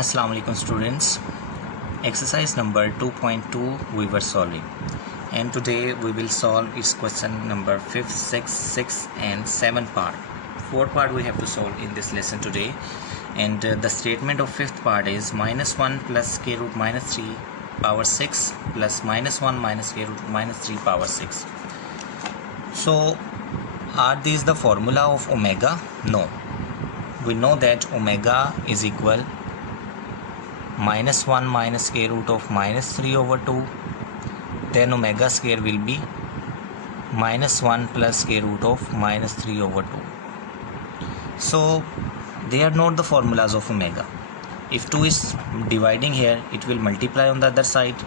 Assalamu alaikum students. Exercise number 2.2 we were solving, and today we will solve its question number 5, 6 and 7 part. 4 part we have to solve in this lesson today, and the statement of 5th part is -1 plus square root minus 3 power 6 plus -1 minus square root minus 3 power 6. So are these the formula of omega? No. We know that omega is equal -1 minus square root of minus 3 over 2. Then omega square will be -1 plus square root of minus 3 over 2. So they are not the formulas of omega. If 2 is dividing here, it will multiply on the other side.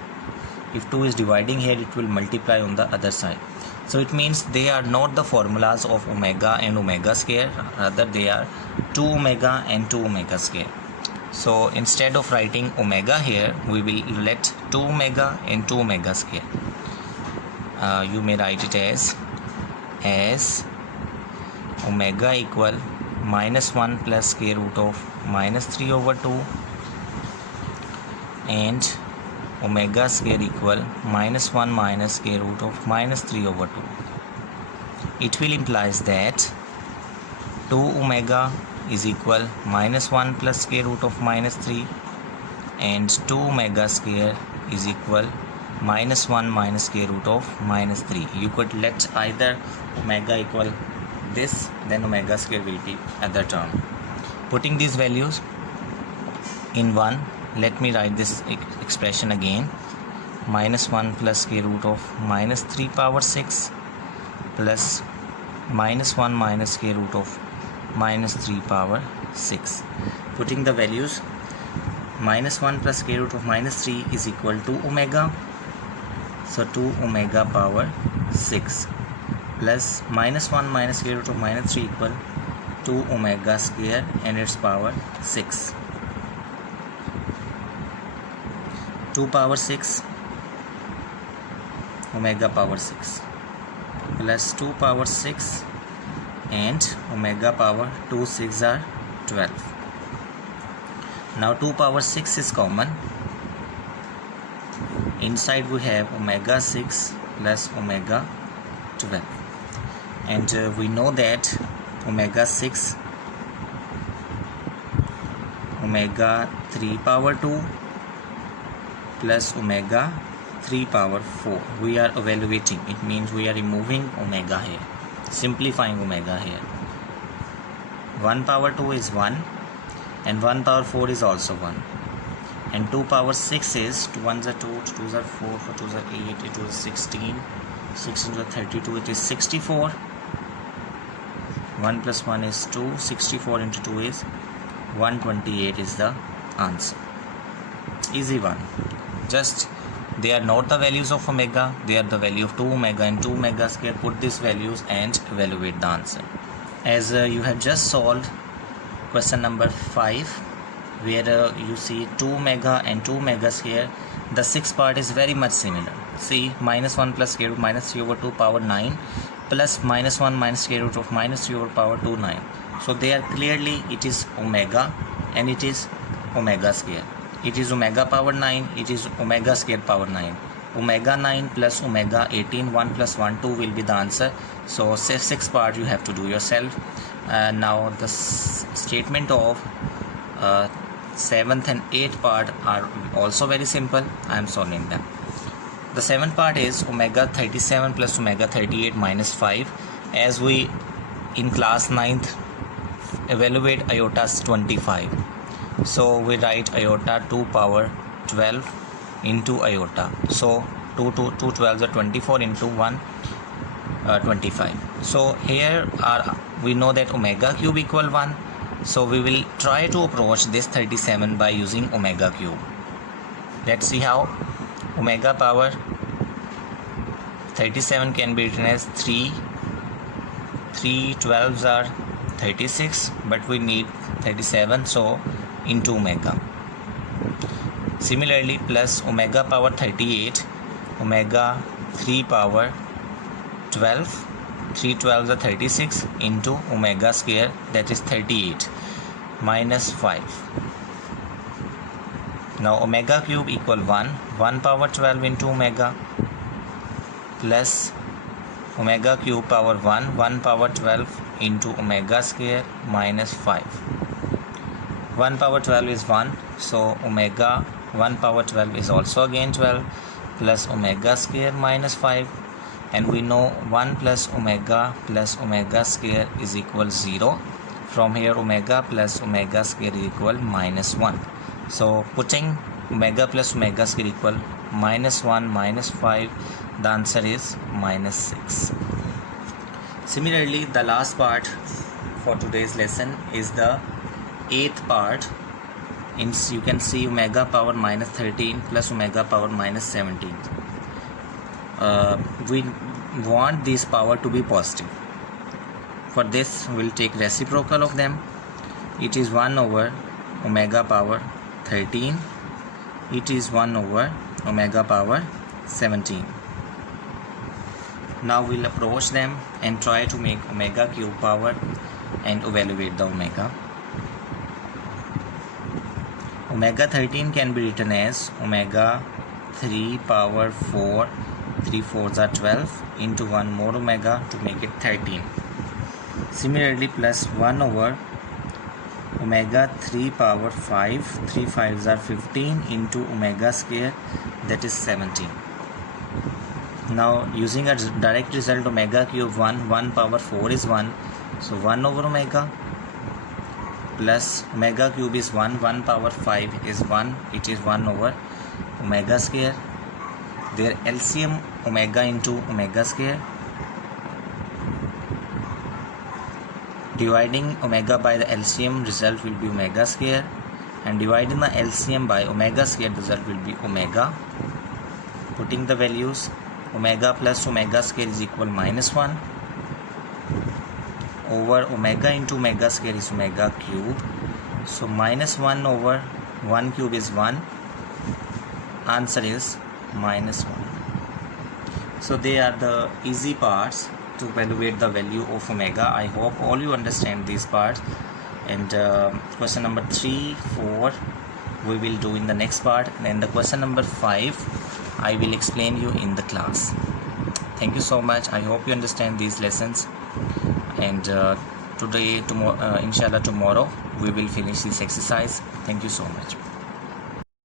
If 2 is dividing here, it will multiply on the other side. So it means they are not the formulas of omega and omega square, rather they are 2 omega and 2 omega square. So instead of writing omega here, we will let 2 omega and 2 omega square. You may write it as omega equal -1 plus square root of minus 3 over 2 and omega square equal -1 minus square root of minus 3 over 2. It will implies that 2 omega is equal -1 plus square root of minus 3 and 2 omega square is equal -1 minus square root of minus 3. You could let either omega equal this, then omega square will be other term. Putting these values in 1, let me write this expression again. -1 plus square root of minus 3 power 6 plus -1 minus square root of minus 3 power 6. Putting the values, -1 plus square root of minus 3 is equal to omega, so 2 omega power 6 plus -1 minus square root of minus 3 equal 2 omega square and its power 6. 2 power 6 omega power 6 plus 2 power 6 and omega power 2 6 are 12. Now 2 power 6 is common. Inside we have omega 6 plus omega 12, and we know that omega 6 omega 3 power 2 plus omega 3 power 4. We are evaluating, it means we are removing omega here, simplifying omega here. 1 power 2 is 1 and 1 power 4 is also 1, and 2 power 6 is 2 1s are 2, 2 2s are 4, 4 2s are 8, 8 2s are 16, 16 are 32, it is 64. 1 plus 1 is 2, 64 into 2 is 128 is the answer. Easy one. Just they are not the values of omega, they are the value of 2 omega and 2 omega square. Put these values and evaluate the answer. As you have just solved question number 5, where you see 2 omega and 2 omega square, the sixth part is very much similar. See, -1 plus square root minus 3 over 2 power 9 plus -1 minus square root of minus 3 over power 2 9. So they are clearly, it is omega and it is omega square. It is omega power 9, it is omega square power 9. Omega 9 plus omega 18, 1 plus 1 2 will be the answer. So sixth part you have to do yourself. Now the statement of 7th and 8th part are also very simple. I am solving them. The 7th part is omega 37 plus omega 38 minus 5. As we in class 9th evaluate iota 25, so we write iota 2 power 12 into iota. So 2 12s are 24 into 1 25. So here we know that omega cube equal 1. So we will try to approach this 37 by using omega cube. Let's see how. Omega power 37 can be written as 3 12s are 36, but we need 37, so into omega. Similarly, plus omega power 38, omega 3 power 12, 3 12s are 36 into omega square, that is 38 minus 5. Now omega cube equal 1 power 12 into omega plus omega cube power 1 power 12 into omega square minus 5. 1 power 12 is 1, so omega 1 power 12 is also again 12 plus omega square minus 5, and we know 1 plus omega square is equal 0. From here omega plus omega square is equal minus 1. So putting omega plus omega square equal minus 1 minus 5, the answer is minus 6. Similarly, the last part for today's lesson is the 8th part. You can see omega power minus 13 plus omega power minus 17. We want this power to be positive. For this, we'll take reciprocal of them. It is 1 over omega power 13. It is 1 over omega power 17. Now we'll approach them and try to make omega cube power and evaluate the omega. Omega 13 can be written as omega 3 power 4, 3 4s are 12 into 1 more omega to make it 13. Similarly, plus 1 over omega 3 power 5, 3 5s are 15 into omega square, that is 17. Now using a direct result, omega cube 1 power 4 is 1, so 1 over omega plus omega cube is 1 power 5 is 1, it is 1 over omega square. Their LCM omega into omega square. Dividing omega by the LCM, result will be omega square, and dividing the LCM by omega square, result will be omega. Putting the values, omega plus omega square is equal minus 1 over omega into omega square is omega cube, so minus 1 over 1 cube is 1. Answer is minus 1. So they are the easy parts to evaluate the value of omega. I hope all you understand these parts, and question number 3, 4 we will do in the next part, and then the question number 5 I will explain you in the class. Thank you so much. I hope you understand these lessons, and inshallah tomorrow we will finish this exercise. Thank you so much.